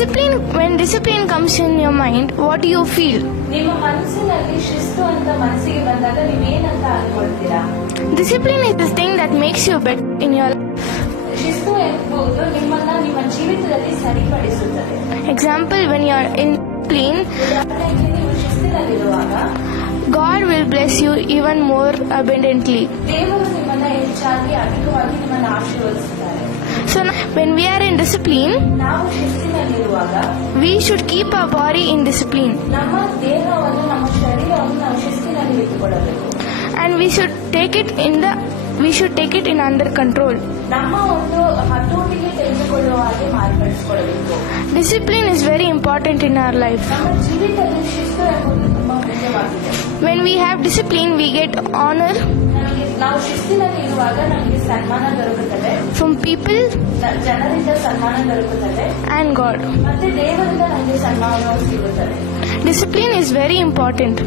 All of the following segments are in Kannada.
When discipline comes in your mind, what do you feel? ನಿಮ್ಮ ಮನಸ್ಸಿನಲ್ಲಿ ಶಿಸ್ತು ಅಂತ ಮನಸ್ಸಿಗೆ ಬಂದಾಗ ನೀವೇನಂತ ಅನ್ಕೊಳ್ತೀರಾ? Discipline is the thing that makes you better in your life. ಶಿಸ್ತು ಎಂಬುದು ನಿಮ್ಮನ್ನ ನಿಮ್ಮ ಜೀವಿತದಲ್ಲಿ ಸರಿಪಡಿಸುತ್ತದೆ. Example, when you are in discipline, ಉದಾಹರಣೆಗೆ ನೀವು ಶಿಸ್ತಿನಲ್ಲಿರುವಾಗ God will bless you even more abundantly. ದೇವರು ನಿಮ್ಮನ್ನ ಹೆಚ್ಚಾಗಿ ಅಧಿಕವಾಗಿ ನಿಮ್ಮನ್ನ ಆಶೀರ್ವದಿಸುತ್ತಾರೆ. So when we are in discipline, ನಾವು ಶಿಸ್ತಿನಲ್ಲಿರುವಾಗ we should keep our body in discipline, ನಮ್ಮ ದೇಹವನ್ನು ನಮ್ಮ ಶರೀರವನ್ನು ನಾವು ಶಿಸ್ತಿನಲ್ಲಿ ಇಟ್ಟುಕೊಳ್ಳಬೇಕು. and we should take it in under control. ನಮ್ಮ ಒಂದು ಹತೋಟಿಗೆ ತೆಗೆದುಕೊಳ್ಳುವ ಹಾಗೆ ಮಾರ್ಪಡಿಸಿಕೊಳ್ಳಬೇಕು. Discipline is very important in our life. ನಮ್ಮ ಜೀವಿತದಲ್ಲಿ ಶಿಸ್ತು ಎಂಬುದು ತುಂಬಾ ಮುಖ್ಯವಾಗಿದೆ. When we have discipline, we get honor ನಾವು ಶಿಸ್ತಿನಲ್ಲಿ ಇರುವಾಗ ನಮಗೆ ಸನ್ಮಾನ ದೊರಕುತ್ತದೆ, from people ಜನರಿಂದ ಸನ್ಮಾನ ದೊರಕುತ್ತದೆ, and God. ಮತ್ತೆ ದೇವರಿಂದ ನಮಗೆ ಸನ್ಮಾನವು ಸಿಗುತ್ತದೆ. Discipline is very important.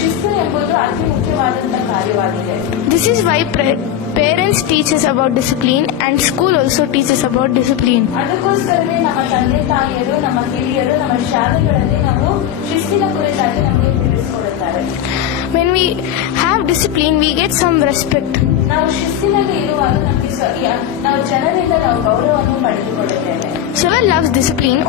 ಶಿಸ್ತು ಎಂಬುದು ಅತಿ ಮುಖ್ಯವಾದಂತಹ ಕಾರ್ಯವಾಗಿದೆ. This is why parents teach us about discipline, and school also teaches about discipline. ಅದಕ್ಕೋಸ್ಕರವೇ ನಮ್ಮ ತಂದೆ ತಾಯಿಯರು, ನಮ್ಮ ಹಿರಿಯರು, ನಮ್ಮ ಶಾಲೆಗಳಲ್ಲಿ ನಾವು ಶಿಸ್ತಿನ ಕುರಿತಾಗಿ ನಮಗೆ ತಿಳಿಸಿಕೊಡುತ್ತಾರೆ. When we have discipline, we get some respect. ನಾವು ಶಿಸ್ತಿನಲ್ಲಿ ಇರುವಾಗ ನಮಗೆ ನಾವು ಜನರಿಂದ ನಾವು ಗೌರವವನ್ನು ಪಡೆದುಕೊಳ್ಳುತ್ತೇವೆ. Whoever loves discipline